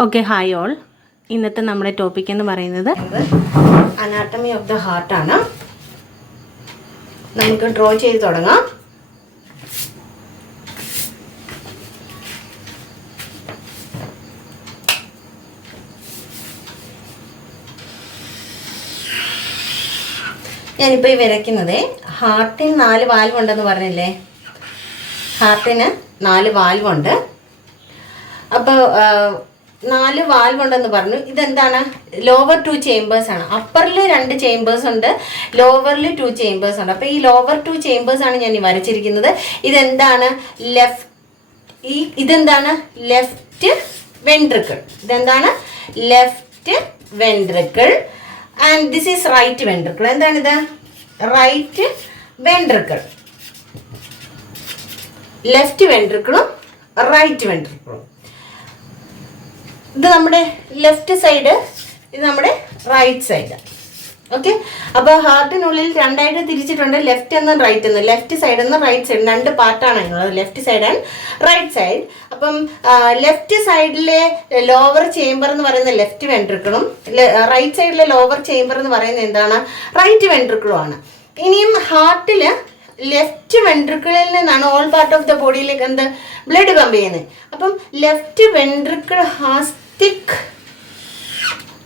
Okay, hi all. ഇന്നത്തെ നമ്മുടെ topic എന്ന് പറയുന്നത് അനാട്ടമി ഓഫ് ദ ഹാർട്ടാണ്. നമുക്ക് ഡ്രോ ചെയ്ത് തുടങ്ങാം. ഞാനിപ്പോൾ ഈ വരയ്ക്കുന്നത് ഹാർട്ടിന് 4 വാൽവ് ഉണ്ടെന്ന് പറഞ്ഞില്ലേ. ഹാർട്ടിന് 4 വാൽവ് ഉണ്ട്. അപ്പോൾ 4 വാൽവ് ഉണ്ടെന്ന് പറഞ്ഞു. ഇതെന്താണ്? ലോവർ 2 ചേമ്പേഴ്സ് ആണ്. അപ്പറിൽ 2 ചേമ്പേഴ്സ് ഉണ്ട്, ലോവറിൽ 2 ചേമ്പേഴ്സ് ഉണ്ട്. അപ്പോൾ ഈ ലോവർ 2 ചേമ്പേഴ്സ് ആണ് ഞാൻ ഈ വരച്ചിരിക്കുന്നത്. ഇതെന്താണ്? ഇതെന്താണ്? Left ventricle. ഇതെന്താണ്? Left ventricle. And this is right ventricle. എന്താണിത്? Right ventricle. ലെഫ്റ്റ് വെൻട്രിക്കിളും റൈറ്റ് വെൻട്രിക്കിളും. ഇത് നമ്മുടെ ലെഫ്റ്റ് സൈഡ്, ഇത് നമ്മുടെ റൈറ്റ് സൈഡ്. ഓക്കെ, അപ്പോൾ ഹാർട്ടിനുള്ളിൽ 2ആയിട്ട് തിരിച്ചിട്ടുണ്ട്, ലെഫ്റ്റ് എന്നും റൈറ്റ് എന്നും. ലെഫ്റ്റ് സൈഡ് എന്നും റൈറ്റ് സൈഡ് 2 പാർട്ടാണ് അതിനുള്ളത്, left side and right side. അപ്പം ലെഫ്റ്റ് സൈഡിലെ ലോവർ ചേംബർ എന്ന് പറയുന്നത് ലെഫ്റ്റ് വെൻട്രിക്കിളും, റൈറ്റ് സൈഡിലെ ലോവർ ചേംബർ എന്ന് പറയുന്നത് എന്താണ്? റൈറ്റ് വെൻട്രിക്കിളും ആണ്. ഇനിയും ഹാർട്ടിൽ ലെഫ്റ്റ് വെൻട്രിക്കിളിൽ നിന്നാണ് ഓൾ പാർട്ട് ഓഫ് ദ ബോഡിയിലേക്ക് എന്ത് ബ്ലഡ് പമ്പ് ചെയ്യുന്നത്. അപ്പം left ventricle has thick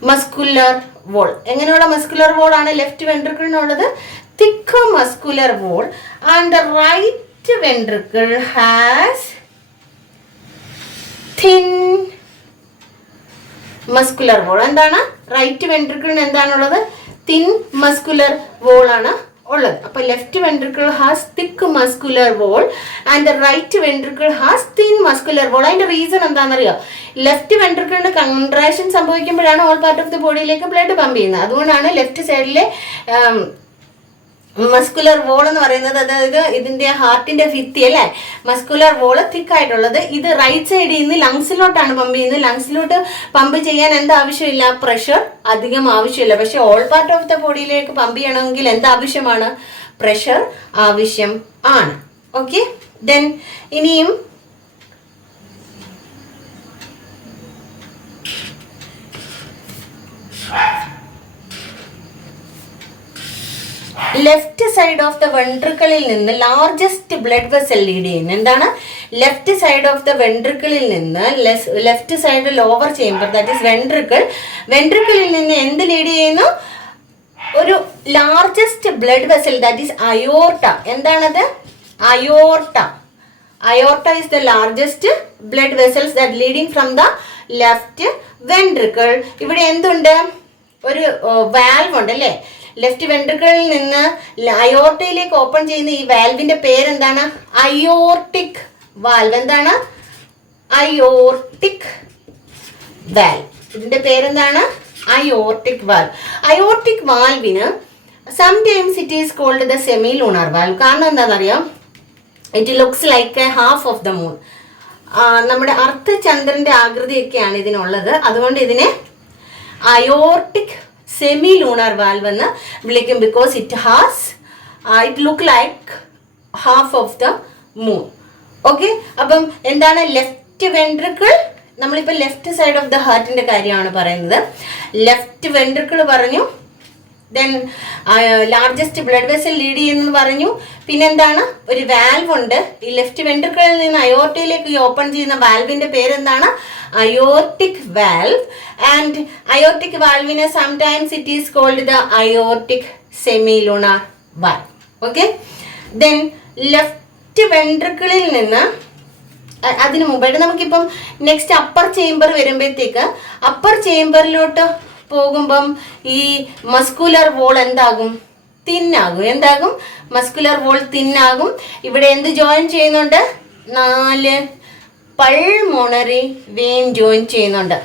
muscular wall. എങ്ങനെയുള്ള മസ്കുലർ വോൾ ആണ് ലെഫ്റ്റ് വെൻട്രിക്കിളിനുള്ളത്? Thick muscular wall. And the right ventricle has thin muscular wall. എന്താണ്? റൈറ്റ് വെൻട്രിക്കിളിന് എന്താണുള്ളത്? തിൻ മസ്കുലർ വോൾ ആണ് ഉള്ളത്. അപ്പോൾ left ventricle has thick muscular wall and the right ventricle has thin muscular wall. അതിന്റെ reason എന്താണെന്നറിയോ? Left വെൻട്രിക്കിളിന്റെ contraction സംഭവിക്കുമ്പോഴാണ് all part of the ബോഡിയിലേക്ക് blood pump ചെയ്യുന്നത്. അതുകൊണ്ടാണ് ലെഫ്റ്റ് സൈഡിലെ മസ്കുലർ വോൾ എന്ന് പറയുന്നത്, അതായത് ഇതിന്റെ ഹാർട്ടിന്റെ ഭിത്തി അല്ലേ, മസ്കുലർ വോൾ തിക്ക് ആയിട്ടുള്ളത്. ഇത് റൈറ്റ് സൈഡിൽ നിന്ന് ലങ്സിലോട്ടാണ് പമ്പ് ചെയ്യുന്നത്. ലങ്സിലോട്ട് പമ്പ് ചെയ്യാൻ എന്ത് ആവശ്യമില്ല? പ്രഷർ അധികം ആവശ്യമില്ല. പക്ഷെ ഓൾ പാർട്ട് ഓഫ് ദ ബോഡിയിലേക്ക് പമ്പ് ചെയ്യണമെങ്കിൽ എന്ത് ആവശ്യമാണ്? പ്രഷർ ആവശ്യം ആണ്. ഓക്കെ, ദെൻ ഇനിയും ലെഫ്റ്റ് സൈഡ് ഓഫ് ദ വെൻട്രിക്കിളിൽ നിന്ന് ലാർജസ്റ്റ് ബ്ലഡ് വെസൽ ലീഡ് ചെയ്യുന്നു. എന്താണ്? ലെഫ്റ്റ് സൈഡ് ഓഫ് ദ വെൻട്രിക്കിളിൽ നിന്ന്, left side lower chamber, that is ventricle. വെൻട്രിക്കിളിൽ നിന്ന് എന്ത് ലീഡ് ചെയ്യുന്നു? ഒരു largest blood vessel, that is aorta. എന്താണത്? Aorta. Aorta is the largest blood vessels that leading from the left ventricle. ഇവിടെ എന്തുണ്ട്? ഒരു വാൽവ് ഉണ്ട് അല്ലേ? ലെഫ്റ്റ് വെൻട്രിക്കിളിൽ നിന്ന് അയോർട്ടയിലേക്ക് ഓപ്പൺ ചെയ്യുന്ന ഈ വാൽവിന്റെ പേരെന്താണ്? Aortic valve. എന്താണ്? Aortic valve. ഇതിന്റെ പേരെന്താണ്? Aortic valve. അയോർട്ടിക് വാൽവിന് sometimes it is called the semi lunar valve. കാരണം എന്താണെന്നറിയാം? It looks like a half of the moon. നമ്മുടെ അർദ്ധചന്ദ്രന്റെ ആകൃതിയൊക്കെയാണ് ഇതിനുള്ളത്. അതുകൊണ്ട് ഇതിനെ അയോർട്ടിക് സെമി ലൂണാർ വാൽവ് എന്ന് വിളിക്കും. Because it look like half of the moon. Okay, അപ്പം എന്താണ്? ലെഫ്റ്റ് വെൻട്രിക്കിൾ, നമ്മളിപ്പോൾ ലെഫ്റ്റ് സൈഡ് ഓഫ് ദ ഹാർട്ടിന്റെ കാര്യമാണ് പറയുന്നത്. ലെഫ്റ്റ് വെൻട്രിക്കിൾ പറഞ്ഞു, then largest blood vessel lead ചെയ്യുന്നു പറഞ്ഞു. പിന്നെന്താണ്? ഒരു വാൽവ് ഉണ്ട്. ഈ ലെഫ്റ്റ് വെൻട്രിക്കിളിൽ നിന്ന് അയോർട്ടയിലേക്ക് ഓപ്പൺ ചെയ്യുന്ന വാൽവിന്റെ പേരെന്താണ്? Aortic valve. ആൻഡ് അയോർട്ടിക് വാൽവിനെ sometimes it is called the aortic semi lunar valve. Okay, then left വെൻട്രിക്കിളിൽ നിന്ന്, അതിന് മുമ്പായിട്ട് നമുക്കിപ്പം നെക്സ്റ്റ് അപ്പർ ചേംബർ വരുമ്പോഴത്തേക്ക്, അപ്പർ ചേംബറിലോട്ട് പോകുമ്പം ഈ മസ്കുലർ വോൾ എന്താകും? തിന്നാകും. എന്താകും? മസ്കുലർ വോൾ തിന്നാകും. ഇവിടെ എന്ത് ജോയിൻ ചെയ്യുന്നുണ്ട്? 4 പൾമോണറി വെയിൻ ജോയിൻ ചെയ്യുന്നുണ്ട്.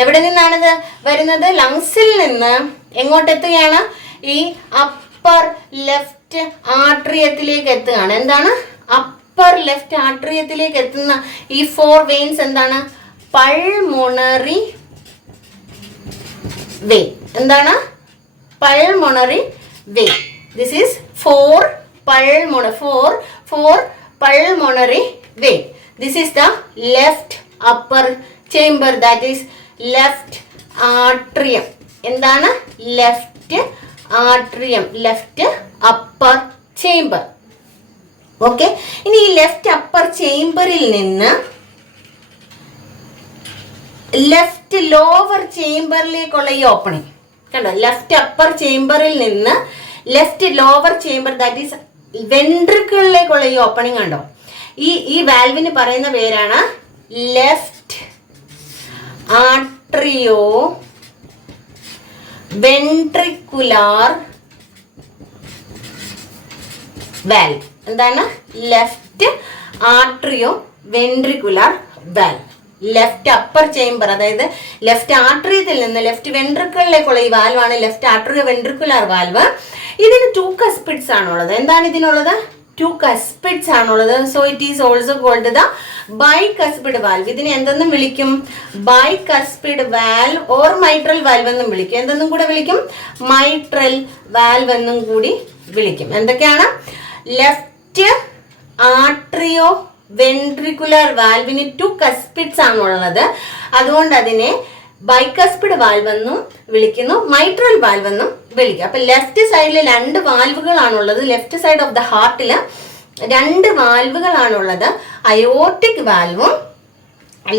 എവിടെ നിന്നാണിത് വരുന്നത്? ലങ്സിൽ നിന്ന് എങ്ങോട്ടെത്തുകയാണ്? ഈ അപ്പർ ലെഫ്റ്റ് ആട്രിയത്തിലേക്ക് എത്തുകയാണ്. എന്താണ്? അപ്പർ ലെഫ്റ്റ് ആട്രിയത്തിലേക്ക് എത്തുന്ന ഈ 4 വെയിൻസ് എന്താണ്? Pulmonary vein. എന്താണ്? Pulmonary vein. This is 4 pulmonary vein. This is the left upper chamber, that is left atrium. എന്താണ്? Left atrium, left upper chamber. Okay, ഇനി ഈ ലെഫ്റ്റ് അപ്പർ ചേംബറിൽ നിന്ന് ലെഫ്റ്റ് ലോവർ ചേംബറിലേക്കുള്ള ഈ ഓപ്പണിംഗ് കണ്ടോ? ലെഫ്റ്റ് അപ്പർ ചേംബറിൽ നിന്ന് left lower chamber, that is വെൻട്രിക്കിളിലേക്കുള്ള ഈ ഓപ്പണിംഗ് കണ്ടോ? ഈ വാൽവിന് പറയുന്ന പേരാണ് ലെഫ്റ്റ് ആട്രിയോ വെൻട്രിക്കുലാർ വാൽവ്. എന്താണ്? Left atrio ventricular valve. Left upper chamber, അതായത് ലെഫ്റ്റ് ആട്രിയത്തിൽ നിന്ന് ലെഫ്റ്റ് വെൻട്രിക്കിളിലേക്കുള്ള ഈ വാൽവാണ് ലെഫ്റ്റ് ആട്രിയോ വെൻട്രിക്കുലാർ വാൽവ്. ഇതിന് 2 കസ്പിഡ്സ് ആണുള്ളത്. എന്താണ് ഇതിനുള്ളത്? 2 കസ്പിഡ്സ് ആണുള്ളത്. So it is also called the bicuspid valve. ഇതിനെ എന്തെന്നും വിളിക്കും? Bicuspid valve or mitral valve എന്നും വിളിക്കും. എന്തെന്നും കൂടെ വിളിക്കും? മൈട്രൽ വാൽവ് എന്നും കൂടി വിളിക്കും. എന്തൊക്കെയാണ്? ലെഫ്റ്റ് ആട്രിയോ വെൻട്രിക്കുലർ വാൽവിന് 2 കസ്പിഡ്സ് ആണുള്ളത്. അതുകൊണ്ട് അതിനെ ബൈകസ്പിഡ് വാൽവ് എന്നും വിളിക്കുന്നു, മൈട്രൽ വാൽവ് എന്നും വിളിക്കും. അപ്പൊ ലെഫ്റ്റ് സൈഡിൽ 2 വാൽവുകളാണുള്ളത്. ലെഫ്റ്റ് സൈഡ് ഓഫ് ദ ഹാർട്ടില് 2 വാൽവുകളാണുള്ളത്. അയോർട്ടിക് വാൽവും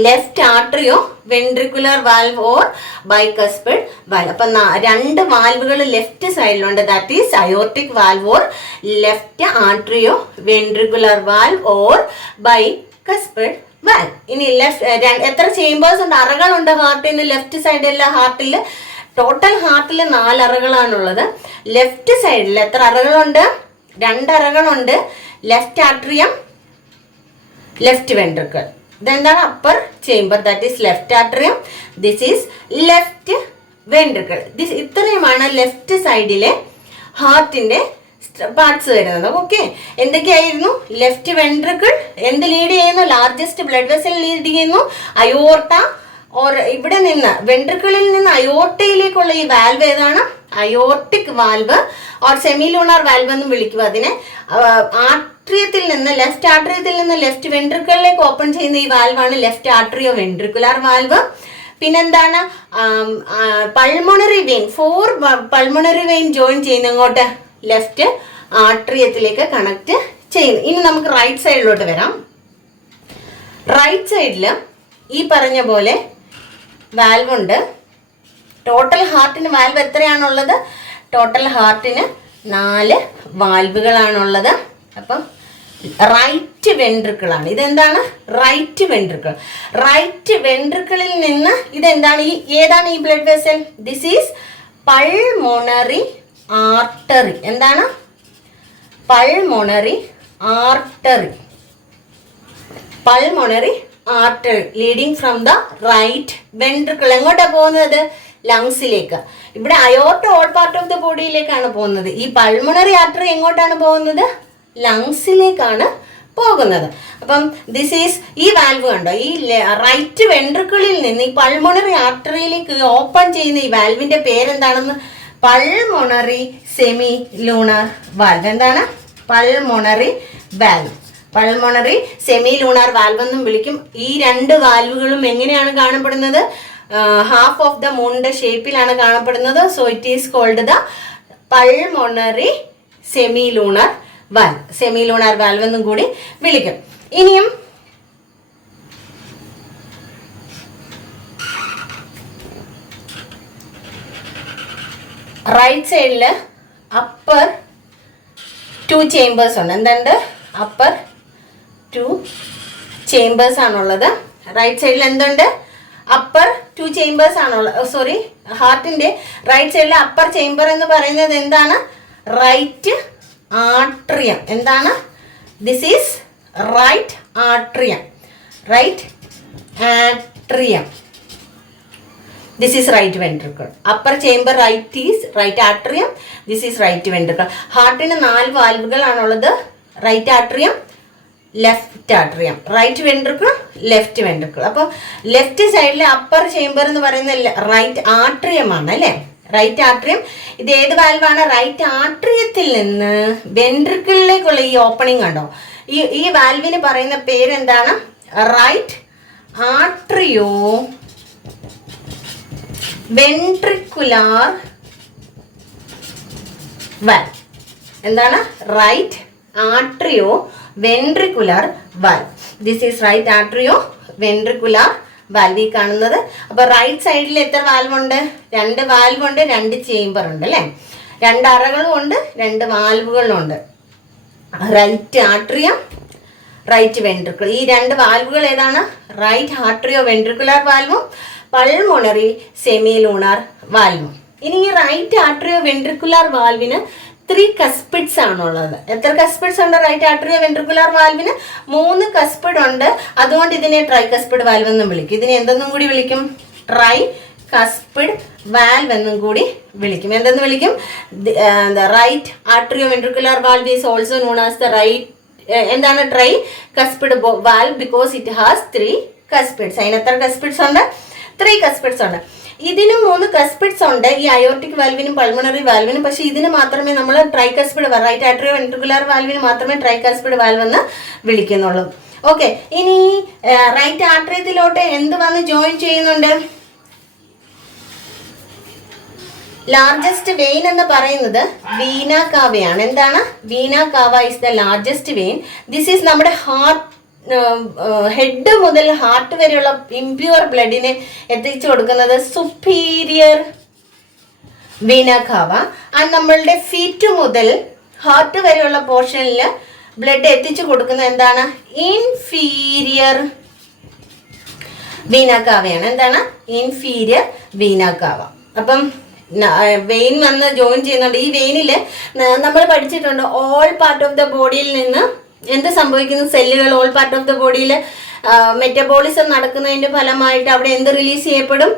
left atrio ventricular valve or bicuspid valve. അപ്പൊ 2 വാൽവുകൾ ലെഫ്റ്റ് സൈഡിലുണ്ട്. That is aortic valve or left atrio ventricular valve or bicuspid valve. ഇനി എത്ര ചേംബേഴ്സ് ഉണ്ട്? അറകളുണ്ട് ഹാർട്ടിന്. ലെഫ്റ്റ് സൈഡിലെ ഹാർട്ടിൽ ടോട്ടൽ ഹാർട്ടിൽ 4 അറകളാണുള്ളത്. ലെഫ്റ്റ് സൈഡിൽ എത്ര അറകളുണ്ട്? 2 അറകളുണ്ട്. Left atrium, left ventricle. ഇതെന്താണ്? Upper chamber, that is left atrium, this is left ventricle. ഇത്രയുമാണ് ലെഫ്റ്റ് സൈഡിലെ ഹാർട്ടിന്റെ പാർട്സ് വരുന്നത്. ഓക്കെ, എന്തൊക്കെയായിരുന്നു? ലെഫ്റ്റ് വെൻട്രിക്കിൾ എന്ത് ലീഡ് ചെയ്യുന്നു? ലാർജസ്റ്റ് ബ്ലഡ് വെസൽ ലീഡ് ചെയ്യുന്നു. അയോർട്ട ഓർ ഇവിടെ നിന്ന് വെൻട്രിക്കിളിൽ നിന്ന് അയോർട്ടയിലേക്കുള്ള ഈ വാൽവ് ഏതാണ്? Aortic valve or semi lunar valve എന്ന് വിളിക്കുക അതിനെ. ആട്രിയത്തിൽ നിന്ന് ലെഫ്റ്റ് ആട്രിയത്തിൽ നിന്ന് ലെഫ്റ്റ് വെൻട്രിക്കിളിലേക്ക് ഓപ്പൺ ചെയ്യുന്ന ഈ വാൽവാണ് ലെഫ്റ്റ് ആട്രിയോ വെൻട്രിക്കുലാർ വാൽവ്. പിന്നെന്താണ്? Pulmonary vein, 4 pulmonary vein join ചെയ്യുന്ന അങ്ങോട്ട് ലെഫ്റ്റ് ആട്രിയത്തിലേക്ക് കണക്ട് ചെയ്യുന്നു. ഇനി നമുക്ക് റൈറ്റ് സൈഡിലോട്ട് വരാം. റൈറ്റ് സൈഡിൽ ഈ പറഞ്ഞ പോലെ വാൽവ് ഉണ്ട്. ടോട്ടൽ ഹാർട്ടിന് വാൽവ് എത്രയാണുള്ളത്? ടോട്ടൽ ഹാർട്ടിന് 4 വാൽവുകളാണുള്ളത്. അപ്പം റൈറ്റ് വെൻട്രിക്കിളാണ്. ഇതെന്താണ്? Right ventricle. റൈറ്റ് വെൻട്രിക്കിളിൽ നിന്ന് ഇതെന്താണ്? ഏതാണ് ഈ blood vessel? This is pulmonary artery. എന്താണ്? Pulmonary artery. Pulmonary artery leading from the right ventricle. എങ്ങോട്ടാണ് പോകുന്നത്? ലങ്സിലേക്ക്. ഇവിടെ aorta all part of the ബോഡിയിലേക്കാണ് പോകുന്നത്. ഈ പൾമോണറി ആർട്ടറി എങ്ങോട്ടാണ് പോകുന്നത്? ലങ്സിലേക്കാണ് പോകുന്നത്. അപ്പം ദിസ് ഈസ് ഈ വാൽവ് കണ്ടോ? ഈ റൈറ്റ് വെൻട്രിക്കിളിൽ നിന്ന് ഈ പൾമോണറി ആർട്ടറിയിലേക്ക് ഓപ്പൺ ചെയ്യുന്ന ഈ വാൽവിന്റെ പേരെന്താണെന്ന്? Pulmonary semi lunar valve. എന്താണ്? Pulmonary valve. Pulmonary semi lunar valve എന്നും വിളിക്കും. ഈ 2 വാൽവുകളും എങ്ങനെയാണ് കാണപ്പെടുന്നത്? ഹാഫ് ഓഫ് ദ മൂണിന്റെ ഷേപ്പിലാണ് കാണപ്പെടുന്നത്. So it is called the pulmonary semi lunar valve. Semi lunar valve എന്നും കൂടി വിളിക്കും. ഇനിയും റൈറ്റ് സൈഡിൽ അപ്പർ 2 ചേംബേഴ്സ് ഉണ്ട്. എന്തുണ്ട്? അപ്പർ 2 ചേംബേഴ്സ് ആണുള്ളത്. റൈറ്റ് സൈഡിൽ എന്തുണ്ട്? അപ്പർ 2 ചേംബേഴ്സ് ആണുള്ളത്. സോറി, ഹാർട്ടിന്റെ റൈറ്റ് സൈഡിൽ അപ്പർ ചേംബർ എന്ന് പറയുന്നത് എന്താണ്? Right atrium. എന്താണ്? This is right atrium. Right atrium. This is right ventricle. Upper chamber right is right atrium. This is right ventricle. ഹാർട്ടിന് 4 വാൽവുകൾ ആണുള്ളത്. Right atrium, left atrium, right ventricle, left ventricle. അപ്പോൾ left സൈഡിലെ upper chamber എന്ന് പറയുന്ന right atrium ആണ് അല്ലേ? Right atrium. ഇത് ഏത് വാൽവാണ്? റൈറ്റ് ആട്രിയത്തിൽ നിന്ന് വെൻട്രിക്കിളിലേക്കുള്ള ഈ ഓപ്പണിംഗ് കണ്ടോ? ഈ വാൽവിന് പറയുന്ന പേരെന്താണ്? Right atrio ventricular valve. എന്താണ്? Right atrio ventricular valve. This is right atrio ventricular valve ഈ കാണുന്നത്. അപ്പൊ റൈറ്റ് സൈഡിൽ എത്ര വാൽവ് ഉണ്ട്? 2 വാൽവ് ഉണ്ട്, 2 ചേംബർ ഉണ്ട് അല്ലേ? 2 അറകളും ഉണ്ട്, 2 വാൽവുകളും ഉണ്ട്. Right atrium, right ventricle. ഈ 2 വാൽവുകൾ ഏതാണ്? റൈറ്റ് ആട്രിയോ വെൻട്രിക്കുലാർ വാൽവും പൾമോണറി സെമി ലൂണാർ വാൽവും. ഇനി ഈ റൈറ്റ് ആട്രിയോ വെൻട്രിക്കുലാർ വാൽവിന് 3 കസ്പിഡ്സ് ആണുള്ളത്. എത്ര കസ്പിഡ്സ് ഉണ്ട് റൈറ്റ് ആട്രിയോ വെൻട്രിക്കുലാർ വാൽവിന്? 3 കസ്പിഡ് ഉണ്ട്. അതുകൊണ്ട് ഇതിനെ ട്രൈ കസ്പിഡ് വാൽവ് എന്നും വിളിക്കും. ഇതിനെ എന്തെന്നും കൂടി വിളിക്കും? ട്രൈ കസ്പിഡ് വാൽവ് എന്നും കൂടി വിളിക്കും. എന്തെന്ന് വിളിക്കും? Right atrio ventricular valve is also known as the right എന്താണ്? Tricuspid valve because it has 3 cuspids. അതിന് എത്ര കസ്പിഡ്സ് ഉണ്ട്? 3 കസ്പിഡ്സ് ഉണ്ട്. ഇതിനും 3 കസ്പിഡ്സ് ഉണ്ട്, ഈ അയോർട്ടിക് വാൽവിനും പൾമണറി വാൽവിനും. പക്ഷെ ഇതിന് മാത്രമേ നമ്മൾ ട്രൈകസ്പിഡ്, റൈറ്റ് ആട്രിയോ വെൻട്രിക്കുലാർ വാൽവിന് മാത്രമേ ട്രൈകസ്പിഡ് വാൽവ് എന്ന് വിളിക്കുന്നുള്ളൂ. ഓക്കെ, ഇനി റൈറ്റ് ആട്രിയത്തിലോട്ട് എന്ത് വന്ന് ജോയിൻ ചെയ്യുന്നുണ്ട്? ലാർജസ്റ്റ് വെയിൻ എന്ന് പറയുന്നത് വീന കാവയാണ്. എന്താണ്? Vena cava is the largest vein. This is നമ്മുടെ ഹാർട്ട്, ഹെഡ് മുതൽ ഹാർട്ട് വരെയുള്ള ഇംപ്യൂർ ബ്ലഡിനെ എത്തിച്ചു കൊടുക്കുന്നത് സുപ്പീരിയർ വീന കാവ. ആൻഡ് നമ്മളുടെ ഫീറ്റ് മുതൽ ഹാർട്ട് വരെയുള്ള പോർഷനിൽ ബ്ലഡ് എത്തിച്ചു കൊടുക്കുന്നത് എന്താണ്? ഇൻഫീരിയർ വീന കാവയാണ്. എന്താണ്? Inferior vena cava. അപ്പം വെയിൻ വന്ന് ജോയിൻ ചെയ്യുന്നുണ്ട്. ഈ വെയിനിൽ നമ്മൾ പഠിച്ചിട്ടുണ്ട് ഓൾ പാർട്ട് ഓഫ് ദ ബോഡിയിൽ നിന്ന് എന്ത് സംഭവിക്കുന്നു? സെല്ലുകൾ ഓൾ പാർട്ട് ഓഫ് ദ ബോഡിയിൽ മെറ്റബോളിസം നടക്കുന്നതിന്റെ ഫലമായിട്ട് അവിടെ എന്ത് റിലീസ് ചെയ്യപ്പെടും?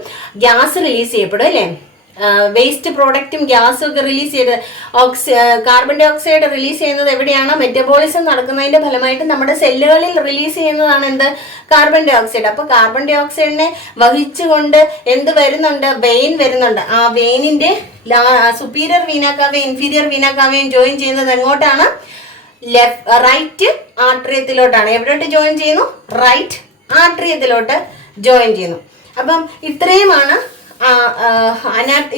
ഗ്യാസ് റിലീസ് ചെയ്യപ്പെടും അല്ലേ? വേസ്റ്റ് പ്രോഡക്റ്റും ഗ്യാസും ഒക്കെ റിലീസ് ചെയ്ത് കാർബൺ ഡൈ ഓക്സൈഡ് റിലീസ് ചെയ്യുന്നത് എവിടെയാണ്? മെറ്റബോളിസം നടക്കുന്നതിന്റെ ഫലമായിട്ട് നമ്മുടെ സെല്ലുകളിൽ റിലീസ് ചെയ്യുന്നതാണ് എന്ത്? Carbon dioxide. അപ്പൊ കാർബൺ ഡൈ ഓക്സൈഡിനെ വഹിച്ചുകൊണ്ട് എന്ത് വരുന്നുണ്ട്? വെയിൻ വരുന്നുണ്ട്. ആ വെയിനിന്റെ സുപ്പീരിയർ വീനാക്കാവയും ഇൻഫീരിയർ വീനാക്കാവയും ജോയിൻ ചെയ്യുന്നത് എങ്ങോട്ടാണ്? റൈറ്റ് ആട്രിയത്തിലോട്ടാണ്. എവിടോട്ട് ജോയിൻ ചെയ്യുന്നു? റൈറ്റ് ആട്രിയത്തിലോട്ട് ജോയിൻ ചെയ്യുന്നു. അപ്പം ഇത്രയുമാണ്,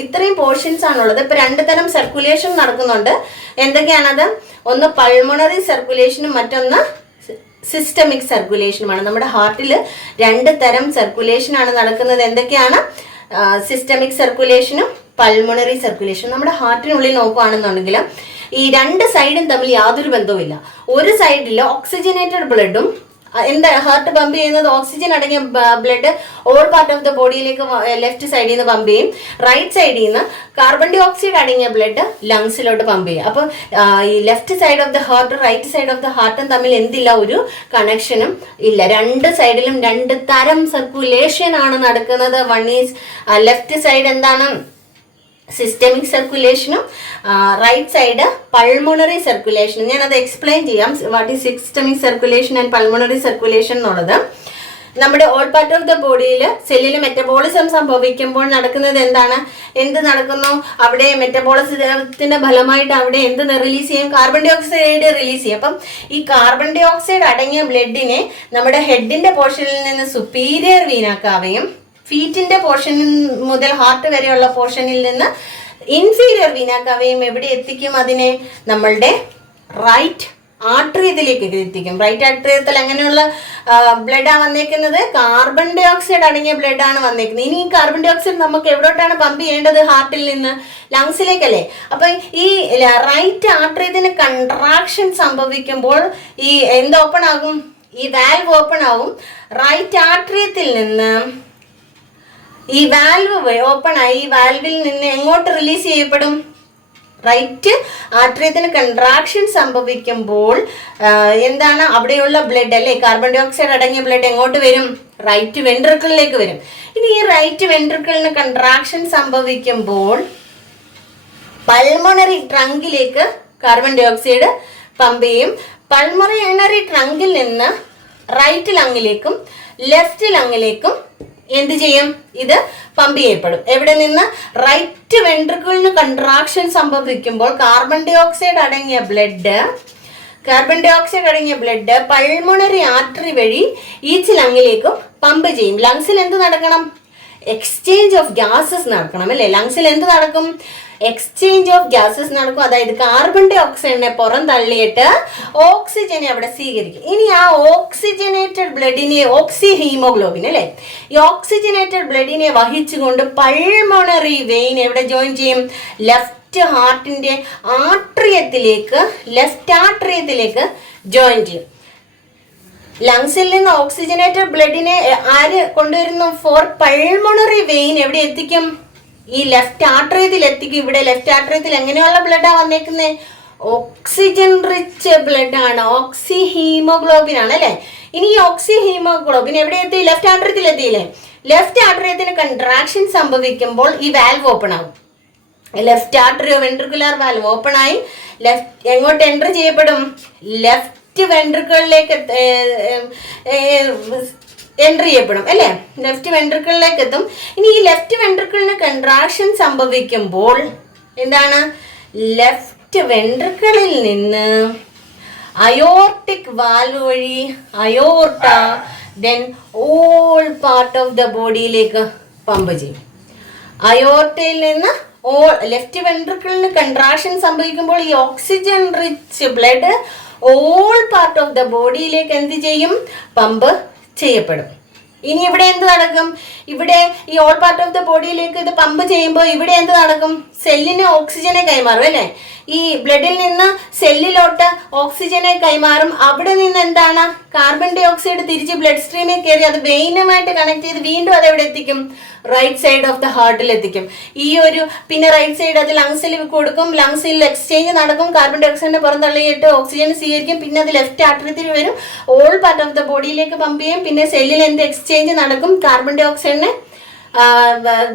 ഇത്രയും പോർഷൻസ് ആണുള്ളത്. ഇപ്പൊ 2 തരം സർക്കുലേഷൻ നടക്കുന്നുണ്ട്. എന്തൊക്കെയാണത്? ഒന്ന് പൾമണറി സർക്കുലേഷനും മറ്റൊന്ന് സിസ്റ്റമിക് സർക്കുലേഷനുമാണ്. നമ്മുടെ ഹാർട്ടിൽ 2 തരം സർക്കുലേഷൻ ആണ് നടക്കുന്നത്. എന്തൊക്കെയാണ്? സിസ്റ്റമിക് സർക്കുലേഷനും പൾമണറി സർക്കുലേഷനും. നമ്മുടെ ഹാർട്ടിനുള്ളിൽ നോക്കുകയാണെന്നുണ്ടെങ്കിൽ ഈ 2 സൈഡും തമ്മിൽ യാതൊരു ബന്ധവുമില്ല. ഒരു സൈഡിൽ ഓക്സിജനേറ്റഡ് ബ്ലഡും, എന്താ ഹാർട്ട് പമ്പ് ചെയ്യുന്നത്? ഓക്സിജൻ അടങ്ങിയ blood all part of the ബോഡിയിലേക്ക് ലെഫ്റ്റ് സൈഡിൽ നിന്ന് പമ്പ് ചെയ്യും. റൈറ്റ് സൈഡിൽ നിന്ന് കാർബൺ ഡൈ ഓക്സൈഡ് അടങ്ങിയ ബ്ലഡ് ലങ്സിലോട്ട് പമ്പ് ചെയ്യും. അപ്പം ഈ left side of the heart right side of the ഹാർട്ടും തമ്മിൽ എന്തില്ല? ഒരു കണക്ഷനും ഇല്ല. 2 സൈഡിലും 2 തരം സർക്കുലേഷൻ ആണ് നടക്കുന്നത്. വൺ ഈസ് ലെഫ്റ്റ് സൈഡ് എന്താണ്? സിസ്റ്റമിക് സർക്കുലേഷനും റൈറ്റ് സൈഡ് പൾമോണറി സർക്കുലേഷനും. ഞാനത് എക്സ്പ്ലെയിൻ ചെയ്യാം. What is systemic circulation and pulmonary circulation എന്നുള്ളത്. നമ്മുടെ ഓൾ പാർട്ട് ഓഫ് ദ ബോഡിയിൽ സെല്ലിൽ മെറ്റബോളിസം സംഭവിക്കുമ്പോൾ നടക്കുന്നത് എന്താണ്? എന്ത് നടക്കുന്നു? അവിടെ മെറ്റബോളിസത്തിന്റെ ഫലമായിട്ട് അവിടെ എന്ത് റിലീസ് ചെയ്യും? കാർബൺ ഡൈ ഓക്സൈഡ് റിലീസ് ചെയ്യും. അപ്പം ഈ കാർബൺ ഡൈ ഓക്സൈഡ് അടങ്ങിയ ബ്ലഡിനെ നമ്മുടെ ഹെഡിന്റെ പോർഷനിൽ നിന്ന് സുപ്പീരിയർ വീനാക്കാവയും ഫീറ്റിന്റെ പോർഷനിൽ മുതൽ ഹാർട്ട് വരെയുള്ള പോർഷനിൽ നിന്ന് ഇൻഫീരിയർ വീനാക്കാവയും എവിടെ എത്തിക്കും? അതിനെ നമ്മളുടെ റൈറ്റ് ആട്രിയത്തിലേക്ക് എത്തിക്കും. റൈറ്റ് ആട്രിയത്തിൽ അങ്ങനെയുള്ള ബ്ലഡാണ് വന്നേക്കുന്നത്. കാർബൺ ഡൈ ഓക്സൈഡ് അടങ്ങിയ ബ്ലഡാണ് വന്നേക്കുന്നത്. ഇനി ഈ കാർബൺ ഡൈ ഓക്സൈഡ് നമുക്ക് എവിടോട്ടാണ് പമ്പ് ചെയ്യേണ്ടത്? ഹാർട്ടിൽ നിന്ന് ലങ്സിലേക്കല്ലേ? അപ്പൊ ഈ റൈറ്റ് ആട്രിയത്തിന് കൺട്രാക്ഷൻ സംഭവിക്കുമ്പോൾ ഈ എന്ത് ഓപ്പൺ ആകും? ഈ വാൽവ് ഓപ്പൺ ആകും. റൈറ്റ് ആട്രിയത്തിൽ നിന്ന് ഈ വാൽവ് ഓപ്പൺ ആയി. ഈ വാൽവിൽ നിന്ന് എങ്ങോട്ട് റിലീസ് ചെയ്യപ്പെടും? റൈറ്റ് ആട്രിയത്തിന് കൺട്രാക്ഷൻ സംഭവിക്കുമ്പോൾ എന്താണ്? അവിടെയുള്ള ബ്ലഡ് അല്ലേ, കാർബൺ ഡൈ ഓക്സൈഡ് അടങ്ങിയ ബ്ലഡ് എങ്ങോട്ട് വരും? റൈറ്റ് വെൻട്രിക്കിളിലേക്ക് വരും. ഇനി ഈ റൈറ്റ് വെൻട്രിക്കിളിന് കൺട്രാക്ഷൻ സംഭവിക്കുമ്പോൾ പൾമണറി ട്രങ്കിലേക്ക് കാർബൺ ഡൈ ഓക്സൈഡ് പമ്പ് ചെയ്യും. പൾമണറി ട്രങ്കിൽ നിന്ന് റൈറ്റ് ലങ്ങിലേക്കും ലെഫ്റ്റ് ലങ്ങിലേക്കും എന്ത് ചെയ്യും? ഇത് പമ്പ് ചെയ്യപ്പെടും. എവിടെ നിന്ന്? റൈറ്റ് വെൻട്രിക്കിളിന് കൺട്രാക്ഷൻ സംഭവിക്കുമ്പോൾ കാർബൺ ഡൈ ഓക്സൈഡ് അടങ്ങിയ ബ്ലഡ് പൾമണറി ആർട്ടറി വഴി ഈച്ച് ലങ്ങിലേക്കും പമ്പ് ചെയ്യും. ലങ്സിൽ എന്ത് നടക്കണം? എക്സ്ചേഞ്ച് ഓഫ് ഗ്യാസസ് നടക്കണം അല്ലേ? ലങ്സിൽ എന്ത് നടക്കും? എക്സ്ചേഞ്ച് ഓഫ് ഗ്യാസസ് നടക്കും. അതായത് കാർബൺ ഡൈ ഓക്സൈഡിനെ പുറം തള്ളിയിട്ട് ഓക്സിജനെ അവിടെ സ്വീകരിക്കും. ഇനി ആ ഓക്സിജനേറ്റഡ് ബ്ലഡിനെ, ഓക്സി ഹീമോഗ്ലോബിൻ അല്ലേ, ഈ ഓക്സിജനേറ്റഡ് ബ്ലഡിനെ വഹിച്ചുകൊണ്ട് പൾമോണറി വെയിൻ എവിടെ ജോയിൻ ചെയ്യും? ലെഫ്റ്റ് ഹാർട്ടിന്റെ ലെഫ്റ്റ് ആട്രിയത്തിലേക്ക് ജോയിൻ ചെയ്യും. ലങ്സിൽ നിന്ന് ഓക്സിജനേറ്റഡ് ബ്ലഡിനെ ആര് കൊണ്ടുവരുന്നു? ഫോർ പൾമോണറി വെയിൻ എവിടെ എത്തിക്കും? ഈ ലെഫ്റ്റ് ആട്രിയത്തിൽ എത്തിക്കും. ഇവിടെ ലെഫ്റ്റ് ആട്രിയത്തിൽ എങ്ങനെയുള്ള ബ്ലഡാണ് വന്നേക്കുന്നത്? ഓക്സിജൻ റിച്ച് ബ്ലഡ് ആണ്, ഓക്സി ഹീമോഗ്ലോബിൻ ആണ് അല്ലേ? ഇനി ഈ ഓക്സി ഹീമോഗ്ലോബിൻ എവിടെ എത്തി? ലെഫ്റ്റ് ആട്രിയത്തിൽ എത്തിയില്ലേ? ലെഫ്റ്റ് ആട്രിയത്തിന് കൺട്രാക്ഷൻ സംഭവിക്കുമ്പോൾ ഈ വാൽവ് ഓപ്പൺ ആവും. Left atrio ventricular valve open ആയി എങ്ങോട്ട് എൻ്റർ ചെയ്യപ്പെടും? ലെഫ്റ്റ് വെൻട്രിക്കിളിലേക്ക് എൻട്രി ചെയ്യപ്പെടും അല്ലേ? ലെഫ്റ്റ് വെൻട്രിക്കിളിലേക്ക് എത്തും. ഇനി ഈ ലെഫ്റ്റ് വെൻട്രിക്കിളിന് കൺട്രാക്ഷൻ സംഭവിക്കുമ്പോൾ എന്താണ്? ലെഫ്റ്റ് വെൻട്രിക്കിളിൽ നിന്ന് അയോർട്ടിക് വാൽവ് വഴി aorta then all part of the ബോഡിയിലേക്ക് പമ്പ് ചെയ്യും. അയോർട്ടയിൽ നിന്ന് ലെഫ്റ്റ് വെൻട്രിക്കിളിന് കൺട്രാക്ഷൻ സംഭവിക്കുമ്പോൾ ഈ oxygen rich blood all part of the ബോഡിയിലേക്ക് എന്ത് ചെയ്യും? പമ്പ് ചെയ്യപ്പെടും. ഇനി ഇവിടെ എന്ത് നടക്കും? ഇവിടെ ഈ ഓൾ പാർട്ട് ഓഫ് ദ ബോഡിയിലേക്ക് ഇത് പമ്പ് ചെയ്യുമ്പോൾ ഇവിടെ എന്ത് നടക്കും? സെല്ലിന് ഓക്സിജനെ കൈമാറും അല്ലേ? ഈ ബ്ലഡിൽ നിന്ന് സെല്ലിലോട്ട് ഓക്സിജനെ കൈമാറും. അവിടെ നിന്ന് എന്താണ്? കാർബൺ ഡൈ ഓക്സൈഡ് തിരിച്ച് ബ്ലഡ് സ്ട്രീമിൽ കയറി അത് വെയിനുമായിട്ട് കണക്ട് ചെയ്ത് വീണ്ടും അത് എവിടെ എത്തിക്കും? റൈറ്റ് സൈഡ് ഓഫ് ദ ഹാർട്ടിൽ എത്തിക്കും. പിന്നെ റൈറ്റ് സൈഡ് അത് ലങ്സിൽ കൊടുക്കും. ലങ്സിൽ എക്സ്ചേഞ്ച് നടക്കും. കാർബൺ ഡൈ ഓക്സൈഡിനെ പുറന്തള്ളിയിട്ട് ഓക്സിജൻ സ്വീകരിക്കും. പിന്നെ അത് ലെഫ്റ്റ് ആട്രിയത്തിൽ വരും. ഓൾ പാർട്ട് ഓഫ് ദ ബോഡിയിലേക്ക് പമ്പ് ചെയ്യും. പിന്നെ സെല്ലിൽ എന്ത് എക്സ്ചേഞ്ച് നടക്കും? കാർബൺ ഡൈ ഓക്സൈഡിനെ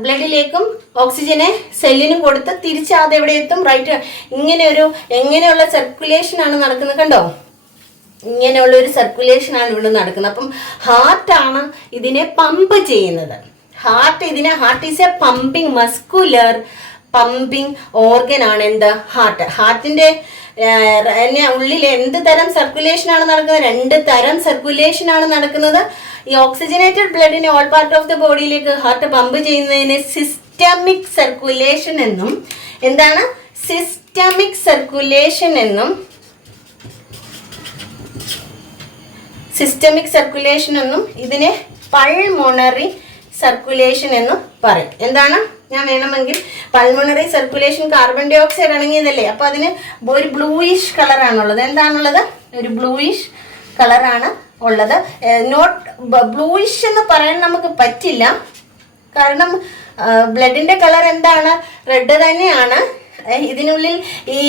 ബ്ലഡിലേക്കും ഓക്സിജനെ സെല്ലിനും കൊടുത്ത് തിരിച്ച് അത് എവിടെ എത്തും? റൈറ്റ്. എങ്ങനെയുള്ള സർക്കുലേഷൻ ആണ് നടക്കുന്നത് കണ്ടോ? ഇങ്ങനെയുള്ള ഒരു സർക്കുലേഷൻ ആണ് ഇവിടെ നടക്കുന്നത്. അപ്പം ഹാർട്ടാണ് ഇതിനെ പമ്പ് ചെയ്യുന്നത്. Heart is A pumping muscular pumping organ ആണ് എന്ത്? ഹാർട്ടിന്റെ ഉള്ളിൽ എന്ത് തരം സർക്കുലേഷൻ ആണ് നടക്കുന്നത്? 2 തരം സർക്കുലേഷൻ ആണ് നടക്കുന്നത്. ഈ ഓക്സിജനേറ്റഡ് ബ്ലഡിനെ ഓൾ പാർട്ട് ഓഫ് ദ ബോഡിയിലേക്ക് ഹാർട്ട് പമ്പ് ചെയ്യുന്നതിന് സിസ്റ്റമിക് സർക്കുലേഷൻ എന്നും, എന്താണ് സിസ്റ്റമിക് സർക്കുലേഷൻ എന്നും ഇതിനെ പൾമോണറി സർക്കുലേഷൻ എന്നും പറയും. എന്താണ്? ഞാൻ വേണമെങ്കിൽ pulmonary circulation carbon dioxide അടങ്ങിയതല്ലേ? അപ്പൊ അതിന് ഒരു ബ്ലൂയിഷ് കളറാണുള്ളത്. എന്താണുള്ളത്? ഒരു ബ്ലൂയിഷ് കളറാണ് ഉള്ളത്. നോട്ട് ബ്ലൂയിഷ് എന്ന് പറയാൻ നമുക്ക് പറ്റില്ല. കാരണം ബ്ലഡിന്റെ കളർ എന്താണ്? റെഡ് തന്നെയാണ്. ഇതിനുള്ളിൽ ഈ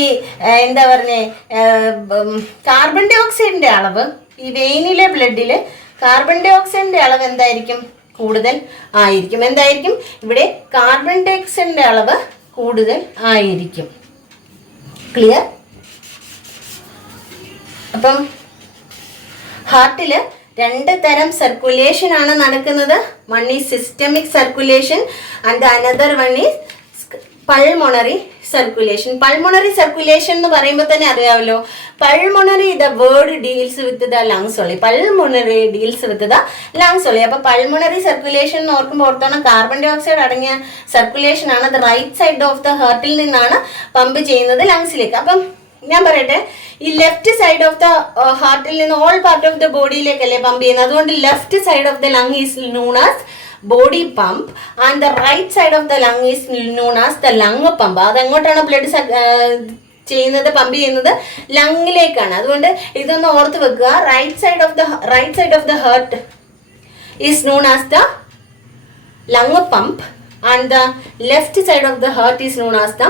എന്താ പറഞ്ഞേ കാർബൺ ഡൈ ഓക്സൈഡിന്റെ അളവ് ഈ വെയിനിലെ ബ്ലഡിൽ കാർബൺ ഡൈ ഓക്സൈഡിന്റെ അളവ് എന്തായിരിക്കും? കൂടുതൽ ആയിരിക്കും. എന്തായിരിക്കും? ഇവിടെ കാർബൺ ഡൈ ഓക്സൈഡിന്റെ അളവ് കൂടുതൽ ആയിരിക്കും. ക്ലിയർ? അപ്പം ഹാർട്ടില് 2 തരം സർക്കുലേഷൻ ആണ് നടക്കുന്നത്. One is systemic circulation and another one is pulmonary circulation. Pulmonary circulation എന്ന് പറയുമ്പോൾ തന്നെ അറിയാമല്ലോ, pulmonary the word deals with the lungs only. Pulmonary deals with the lungs only. അപ്പൊ പൾമോണറി സർക്കുലേഷൻ എന്ന് ഓർക്കുമ്പോൾ ഓർത്തോണം കാർബൺ ഡൈ ഓക്സൈഡ് അടങ്ങിയ circulation ആണ്. അത് റൈറ്റ് സൈഡ് ഓഫ് ദ ഹാർട്ടിൽ നിന്നാണ് പമ്പ് ചെയ്യുന്നത് ലങ്സിലേക്ക്. അപ്പം ഞാൻ പറയട്ടെ, ഈ ലെഫ്റ്റ് സൈഡ് ഓഫ് ദ ഹാർട്ടിൽ നിന്ന് all part of the ബോഡിയിലേക്കല്ലേ pump ചെയ്യുന്നത്. അതുകൊണ്ട് left side of the lung is known as body pump and the right side of the lung is known as the lung pump. അതെങ്ങോട്ടാണ് blood ചെയ്യുന്നത്? Pump ചെയ്യുന്നത് ലങ്ങിലേക്കാണ്. അതുകൊണ്ട് ഇതൊന്ന് ഓർത്ത് വെക്കുക. Right side of the heart is known as the lung pump and the left side of the heart is known as the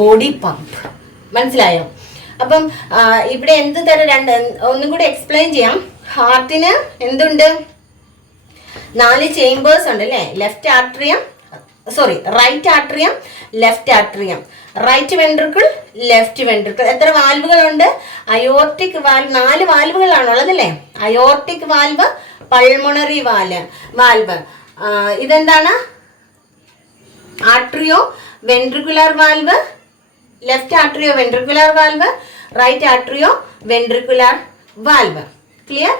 body pump. മനസ്സിലായോ? അപ്പം ഇവിടെ എന്ത് തരം ഒന്നും കൂടി എക്സ്പ്ലെയിൻ ചെയ്യാം. ഹാർട്ടിന് എന്തുണ്ട്? 4 ചേംബേഴ്സ് ഉണ്ട് അല്ലേ? Right atrium, left atrium, right ventricle, left ventricle. എത്ര വാൽവുകളുണ്ട്? അയോർട്ടിക് വാൽവ് 4 വാൽവുകളാണുള്ളത് അല്ലേ? Aortic valve, pulmonary valve. ഇതെന്താണ്? Atrio ventricular valve, left atrio ventricular valve, right atrio ventricular valve. Clear?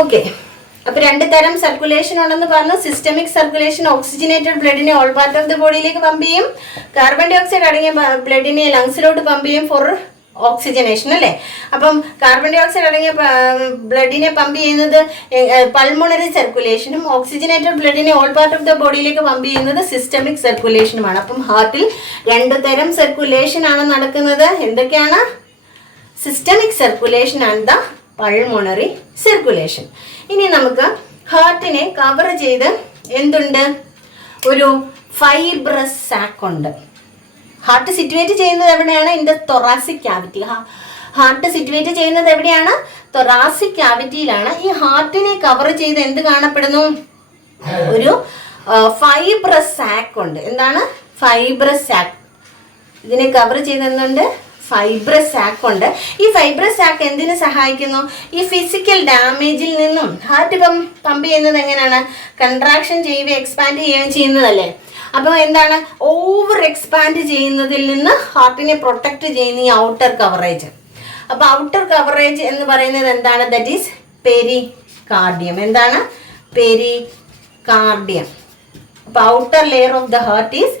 Okay, അപ്പൊ 2 തരം സർക്കുലേഷൻ ഉണ്ടെന്ന് പറഞ്ഞു. സിസ്റ്റമിക് സർക്കുലേഷൻ ഓക്സിജനേറ്റഡ് ബ്ലഡിനെ ഓൾ പാർട്ട് ഓഫ് ദ ബോഡിയിലേക്ക് പമ്പ് ചെയ്യും. കാർബൺ ഡൈ ഓക്സൈഡ് അടങ്ങിയ ബ്ലഡിനെ ലങ്സിലോട്ട് പമ്പ് ചെയ്യും ഫോർ ഓക്സിജനേഷൻ അല്ലേ. അപ്പം കാർബൺ ഡൈ ഓക്സൈഡ് അടങ്ങിയ ബ്ലഡിനെ പമ്പ് ചെയ്യുന്നത് പൾമോണറി സർക്കുലേഷനും ഓക്സിജനേറ്റഡ് ബ്ലഡിനെ ഓൾ പാർട്ട് ഓഫ് ദ ബോഡിയിലേക്ക് പമ്പ് ചെയ്യുന്നത് സിസ്റ്റമിക് സർക്കുലേഷനുമാണ്. അപ്പം ഹാർട്ടിൽ 2 തരം സർക്കുലേഷൻ ആണ് നടക്കുന്നത്. എന്തൊക്കെയാണ്? Systemic circulation and the pulmonary circulation. ഇനി നമുക്ക് ഹാർട്ടിനെ കവർ ചെയ്ത് എന്തുണ്ട്? ഒരു ഫൈബ്രസ് സാക്ക് ഉണ്ട്. ഹാർട്ട് സിറ്റുവേറ്റ് ചെയ്യുന്നത് എവിടെയാണ്? In the thoracic cavity. Heart situate ചെയ്യുന്നത് എവിടെയാണ്? തൊറാസിക് ക്യാവിറ്റിയിലാണ്. ഈ ഹാർട്ടിനെ കവർ ചെയ്ത് എന്ത് കാണപ്പെടുന്നു? ഒരു ഫൈബ്രസ് സാക്ക് ഉണ്ട്. എന്താണ്? Fibrous sac. ഇതിനെ കവർ ചെയ്ത് എന്തുണ്ട്? ഫൈബ്രസ് സാക്ക് ഉണ്ട്. ഈ ഫൈബ്രസ് സാക്ക് എന്തിനു സഹായിക്കുന്നു? ഈ ഫിസിക്കൽ ഡാമേജിൽ നിന്നും ഹാർട്ട് പമ്പ് ചെയ്യുന്നത് എങ്ങനെയാണ്? കൺട്രാക്ഷൻ ചെയ്യുകയും എക്സ്പാൻഡ് ചെയ്യുകയും ചെയ്യുന്നതല്ലേ. അപ്പോൾ എന്താണ്? ഓവർ എക്സ്പാൻഡ് ചെയ്യുന്നതിൽ നിന്ന് ഹാർട്ടിനെ പ്രൊട്ടക്ട് ചെയ്യുന്ന ഈ ഔട്ടർ കവറേജ്. അപ്പോൾ ഔട്ടർ കവറേജ് എന്ന് പറയുന്നത് എന്താണ്? That is pericardium. എന്താണ്? പെരികാർഡിയം. അപ്പോൾ outer layer of the heart is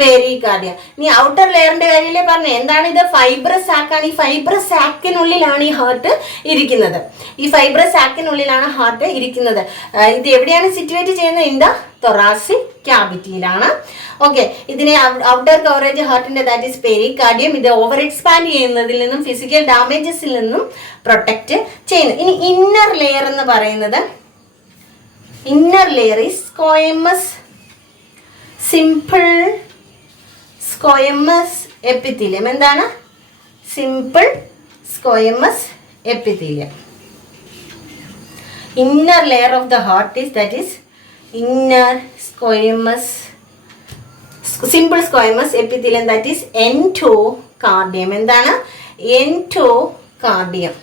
pericardium. ഇനി ഔട്ടർ ലെയറിന്റെ കാര്യമല്ലേ പറഞ്ഞു. എന്താണ് ഇത്? ഫൈബ്രസ് സാക്കാണ്. ഈ ഫൈബ്രസ് സാക്കിനുള്ളിലാണ് ഈ ഹാർട്ട് ഇരിക്കുന്നത്. ഈ ഫൈബ്രസ് സാക്കിനുള്ളിലാണ് ഹാർട്ട് ഇരിക്കുന്നത്. ഇത് എവിടെയാണ് സിറ്റുവേറ്റ് ചെയ്യുന്നത്? ഇൻ ദ തൊറാസിക് ക്യാവിറ്റിയിലാണ്. ഓക്കെ, ഇതിനെ ഔട്ടർ കവറേജ് ഹാർട്ടിന്റെ ദാറ്റ് ഈസ് പെരികാർഡിയം. ഇത് ഓവർ എക്സ്പാൻഡ് ചെയ്യുന്നതിൽ നിന്നും ഫിസിക്കൽ ഡാമേജസിൽ നിന്നും പ്രൊട്ടക്റ്റ് ചെയ്യുന്നു. ഇനി ഇന്നർ ലെയർ എന്ന് പറയുന്നത്, inner layer is squamous simple squamous epithelium. എന്താണ്? Simple squamous epithelium. Inner layer of the heart is that is inner squamous simple squamous epithelium that is endocardium. എന്താണ്? Endocardium.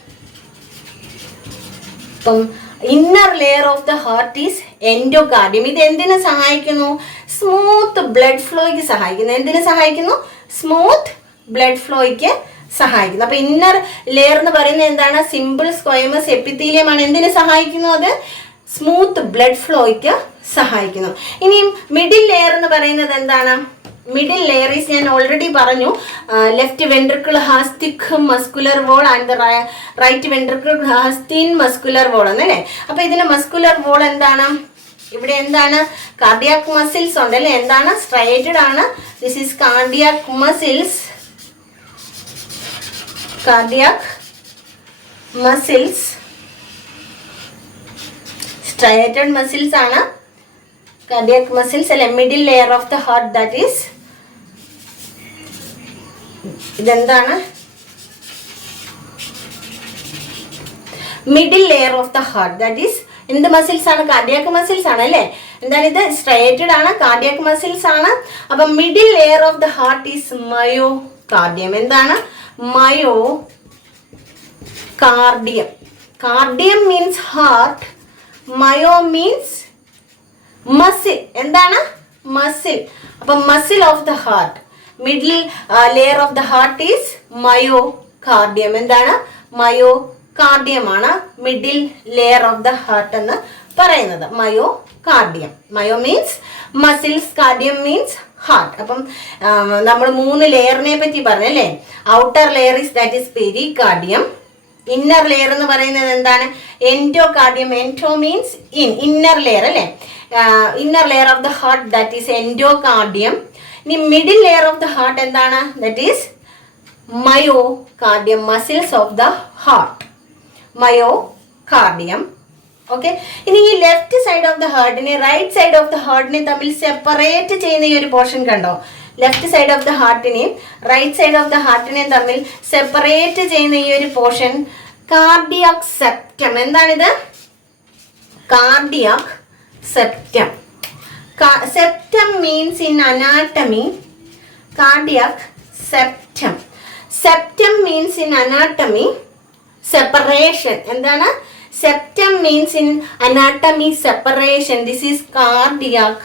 അപ്പം inner layer of the heart is endocardium. ഇത് എന്തിനു സഹായിക്കുന്നു? Smooth blood ഫ്ലോയ്ക്ക് സഹായിക്കുന്നു. എന്തിനു സഹായിക്കുന്നു? Smooth blood ഫ്ലോയ്ക്ക് സഹായിക്കുന്നു. അപ്പൊ ഇന്നർ ലെയർ എന്ന് പറയുന്നത് എന്താണ്? സിമ്പിൾ സ്ക്വയമസ് എപ്പിത്തീലിയം ആണ്. എന്തിനു സഹായിക്കുന്നു? അത് സ്മൂത്ത് ബ്ലഡ് ഫ്ലോയ്ക്ക് സഹായിക്കുന്നു. ഇനിയും മിഡിൽ ലെയർ എന്ന് പറയുന്നത് എന്താണ്? മിഡിൽ ലെയർ ഈസ്, ഞാൻ ഓൾറെഡി പറഞ്ഞു, left ventricle has thick muscular wall and the right ventricle has thin muscular wall എന്നല്ലേ. അപ്പൊ ഇതിന് മസ്കുലർ വോൾ എന്താണ്? ഇവിടെ എന്താണ്? കാർഡിയാക് മസിൽസ് ഉണ്ട് അല്ലേ. എന്താണ്? സ്ട്രൈറ്റഡ് ആണ്. This is cardiac muscles. Cardiac muscles striated muscles ആണ്. കാർഡിയാക് മസിൽസ് അല്ലെ. Middle layer of the heart that is, ഇതെന്താണ്? Middle layer of the heart that is എന്ത് മസിൽസ് ആണ്? കാർഡിയാക് മസിൽസ് ആണ് അല്ലേ. എന്താണ് ഇത്? സ്ട്രൈറ്റഡ് ആണ്, കാർഡിയാക് മസിൽസ് ആണ്. അപ്പൊ middle layer of the heart is myocardium. എന്താണ്? മയോകാർഡിയം. കാർഡിയം മീൻസ് ഹാർട്ട്, മയോ മീൻസ് മസിൽ. എന്താണ്? മസിൽ. അപ്പൊ muscle of the heart, middle layer of the heart is myocardium. എന്താണ്? മയോകാർഡിയം ആണ് middle layer of the heart എന്ന് പറയുന്നത്. Myocardium. മയോ means muscles, കാർഡിയം means heart. അപ്പം നമ്മൾ 3 ലെയറിനെ പറ്റി പറഞ്ഞല്ലേ. Outer layer is that is pericardium. Inner layer എന്ന് പറയുന്നത് എന്താണ്? Endocardium. Endo means in, inner layer അല്ലേ. Inner layer of the heart that is endocardium. ഇനി middle layer of the heart എന്താണ്? That is myocardium. Muscles of the heart, myocardium. Okay, ഇനി ഈ left side of the ഹാർട്ടിനെ right side of the ഹാർട്ടിനെ തമ്മിൽ separate ചെയ്യുന്ന ഈ ഒരു പോർഷൻ കണ്ടോ? ലെഫ്റ്റ് സൈഡ് ഓഫ് ദ ഹാർട്ടിനെയും റൈറ്റ് സൈഡ് ഓഫ് ദ ഹാർട്ടിനെയും തമ്മിൽ സെപ്പറേറ്റ് ചെയ്യുന്ന ഈ ഒരു പോർഷൻ കാർഡിയാക് സെപ്റ്റം. എന്താണിത്? Cardiac septum. Septum means in anatomy cardiac septum. Septum means in anatomy separation. എന്താണ്? Septum means in anatomy separation. This is cardiac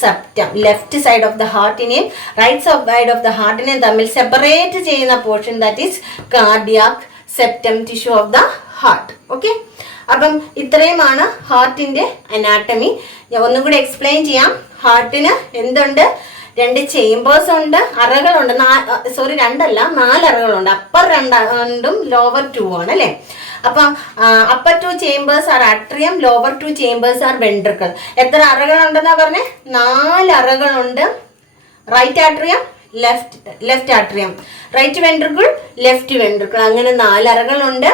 septum. Left side of the ഹാർട്ടിനെയും right side of the ഹാർട്ടിനെയും തമ്മിൽ separate ചെയ്യുന്ന portion that is cardiac septum tissue of the heart. Okay, അപ്പം ഇത്രയുമാണ് ഹാർട്ടിന്റെ anatomy. ഞാൻ ഒന്നും കൂടി എക്സ്പ്ലെയിൻ ചെയ്യാം. ഹാർട്ടിന് എന്തുണ്ട്? 2 ചേമ്പേഴ്സ് ഉണ്ട്, അറകളുണ്ട്. 4 അറകളുണ്ട്. അപ്പർ 2 ലോവർ 2 ആണ് അല്ലെ. അപ്പൊ upper 2 chambers are atrium, lower 2 chambers are ventricle. എത്ര അറകളുണ്ടെന്നാ പറഞ്ഞേ? 4 അറകളുണ്ട്. Right atrium, left atrium, right ventricle, left ventricle, അങ്ങനെ 4 അറകളുണ്ട്.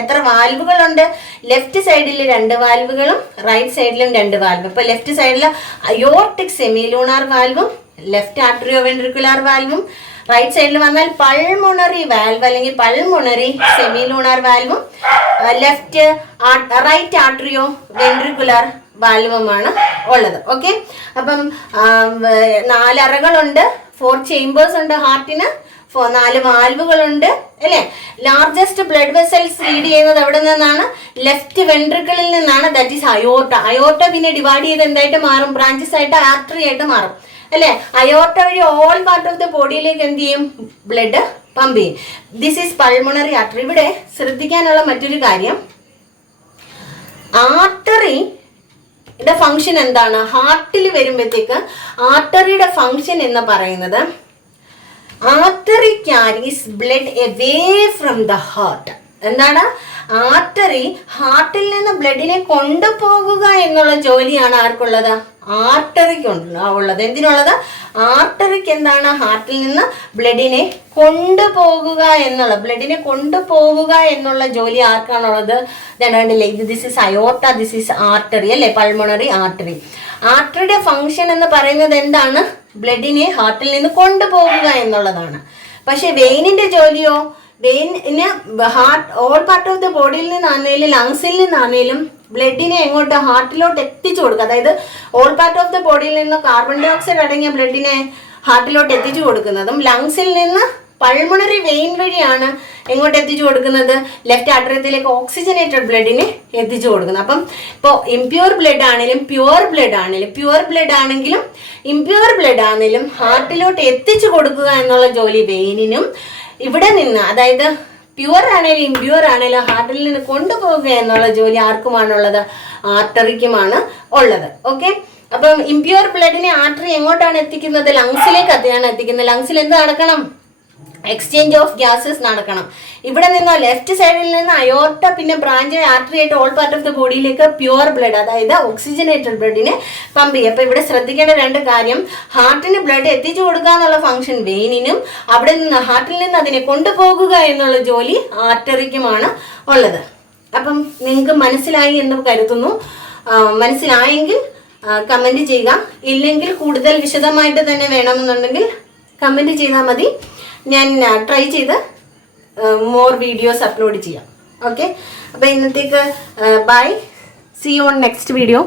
എത്ര വാൽവുകളുണ്ട്? ലെഫ്റ്റ് സൈഡിൽ 2 വാൽവുകളും റൈറ്റ് സൈഡിലും 2 വാൽവ്. ഇപ്പൊ ലെഫ്റ്റ് സൈഡിൽ അയോർട്ടിക് സെമിലൂണാർ വാൽവും ലെഫ്റ്റ് ആട്രിയോ വെൻട്രിക്കുലാർ വാൽവും, റൈറ്റ് സൈഡിൽ വന്നാൽ പൾമോണറി വാൽവ് അല്ലെങ്കിൽ പൾമോണറി സെമിലൂണാർ വാൽവും റൈറ്റ് ആട്രിയോ വെൻട്രിക്കുലാർ വാൽവുമാണ് ഉള്ളത്. ഓക്കെ, അപ്പം 4 അറകളുണ്ട്, 4 ചേമ്പേഴ്സ് ഉണ്ട് ഹാർട്ടിന്, 4 വാൽവുകളുണ്ട് അല്ലെ. ലാർജസ്റ്റ് ബ്ലഡ് വെസൽസ് ലീഡ് ചെയ്യുന്നത് എവിടെ നിന്നാണ്? ലെഫ്റ്റ് വെൻട്രിക്കിളിൽ നിന്നാണ്. That is aorta. അയോർട്ട പിന്നെ ഡിവൈഡ് ചെയ്ത് എന്തായിട്ട് മാറും? ബ്രാഞ്ചസ് ആയിട്ട് ആർട്ടറി ആയിട്ട് മാറും അല്ലെ. അയോർട്ട വഴി ഓൾ പാർട്ട് ഓഫ് ദ ബോഡിയിലേക്ക് എന്ത് ചെയ്യും? ബ്ലഡ് പമ്പ് ചെയ്യും. This is pulmonary artery. ഇവിടെ ശ്രദ്ധിക്കാനുള്ള മറ്റൊരു കാര്യം, ആർട്ടറിയുടെ ഫംഗ്ഷൻ എന്താണ്? ഹാർട്ടിൽ വരുമ്പോഴത്തേക്ക് ആർട്ടറിയുടെ ഫംഗ്ഷൻ എന്ന് പറയുന്നത്, artery carries blood away from the heart. എന്താണ്? ആർട്ടറി ഹാർട്ടിൽ നിന്ന് ബ്ലഡിനെ കൊണ്ടുപോകുക എന്നുള്ള ജോലിയാണ് ആർക്കുള്ളത്? ആർട്ടറിക്ക് ഉള്ളത്. എന്തിനുള്ളത്? ആർട്ടറിക്ക് എന്താണ്? ഹാർട്ടിൽ നിന്ന് ബ്ലഡിനെ കൊണ്ടുപോകുക എന്നുള്ള ജോലി ആർക്കാണുള്ളത്? This is aorta, this is artery അല്ലെ, പൾമണറി ആർട്ടറി. ആർട്ടറിയുടെ ഫംഗ്ഷൻ എന്ന് പറയുന്നത് എന്താണ്? ബ്ലഡിനെ ഹാർട്ടിൽ നിന്ന് കൊണ്ടുപോകുക എന്നുള്ളതാണ്. പക്ഷെ വെയിനിന്റെ ജോലിയോ? Wayne all part of the ബോഡിയിൽ നിന്നാണേലും ലങ്സിൽ നിന്നാണേലും ബ്ലഡിനെ എങ്ങോട്ട്? ഹാർട്ടിലോട്ട് എത്തിച്ചു കൊടുക്കുക. അതായത് ഓൾ പാർട്ട് ഓഫ് ദ ബോഡിയിൽ നിന്ന് കാർബൺ ഡൈ ഓക്സൈഡ് അടങ്ങിയ ബ്ലഡിനെ ഹാർട്ടിലോട്ട് എത്തിച്ചു കൊടുക്കുന്നതും ലങ്സിൽ നിന്ന് പൾമണറി വെയിൻ വഴിയാണ് എങ്ങോട്ട് എത്തിച്ചു കൊടുക്കുന്നത്? ലെഫ്റ്റ് ആട്രിയത്തിലേക്ക് ഓക്സിജനേറ്റഡ് ബ്ലഡിനെ എത്തിച്ചു കൊടുക്കുന്നത്. അപ്പം ഇപ്പോൾ ഇംപ്യൂർ ബ്ലഡ് ആണെങ്കിലും പ്യുവർ ബ്ലഡ് ആണെങ്കിലും ഇംപ്യൂർ ബ്ലഡ് ആണെങ്കിലും ഹാർട്ടിലോട്ട് എത്തിച്ചു കൊടുക്കുക എന്നുള്ള ജോലി വെയിനിനും, ഇവിടെ നിന്ന് അതായത് പ്യുവർ ആണെങ്കിലും ഇംപ്യൂർ ആണെങ്കിലും ഹാർട്ടിൽ നിന്ന് കൊണ്ടുപോകുക എന്നുള്ള ജോലി ആർക്കുമാണുള്ളത്? ആർട്ടറിക്കുമാണ് ഉള്ളത്. ഓക്കെ, അപ്പം ഇംപ്യൂർ ബ്ലഡിനെ ആർട്ടറി എങ്ങോട്ടാണ് എത്തിക്കുന്നത്? ലങ്സിലേക്കാണ് എത്തിക്കുന്നത്. ലങ്സിൽ എന്ത് നടക്കണം? എക്സ്ചേഞ്ച് ഓഫ് ഗ്യാസസ് നടക്കണം. ഇവിടെ നിന്ന് ലെഫ്റ്റ് സൈഡിൽ നിന്ന് അയോർട്ട പിന്നെ ബ്രാഞ്ച് ആർട്ടറി ആയിട്ട് ഓൾ പാർട്ട് ഓഫ് ദ ബോഡിയിലേക്ക് പ്യുവർ ബ്ലഡ് അതായത് ഓക്സിജനേറ്റഡ് ബ്ലഡിനെ പമ്പ് ചെയ്യും. അപ്പൊ ഇവിടെ ശ്രദ്ധിക്കേണ്ട 2 കാര്യം, ഹാർട്ടിന് ബ്ലഡ് എത്തിച്ചു കൊടുക്കുക എന്നുള്ള ഫംഗ്ഷൻ വെയിനിനും, അവിടെ നിന്ന് ഹാർട്ടിൽ നിന്ന് അതിനെ കൊണ്ടുപോകുക എന്നുള്ള ജോലി ആർട്ടറിക്കുമാണ് ഉള്ളത്. അപ്പം നിങ്ങൾക്ക് മനസ്സിലായി എന്ന് കരുതുന്നു. മനസ്സിലായെങ്കിൽ കമന്റ് ചെയ്യുക. ഇല്ലെങ്കിൽ കൂടുതൽ വിശദമായിട്ട് തന്നെ വേണമെന്നുണ്ടെങ്കിൽ കമന്റ് ചെയ്താൽ മതി. ഞാൻ ട്രൈ ചെയ്ത് മോർ വീഡിയോസ് അപ്ലോഡ് ചെയ്യാം. ഓക്കെ, അപ്പോൾ ഇന്നത്തേക്ക് bye. See you on next video.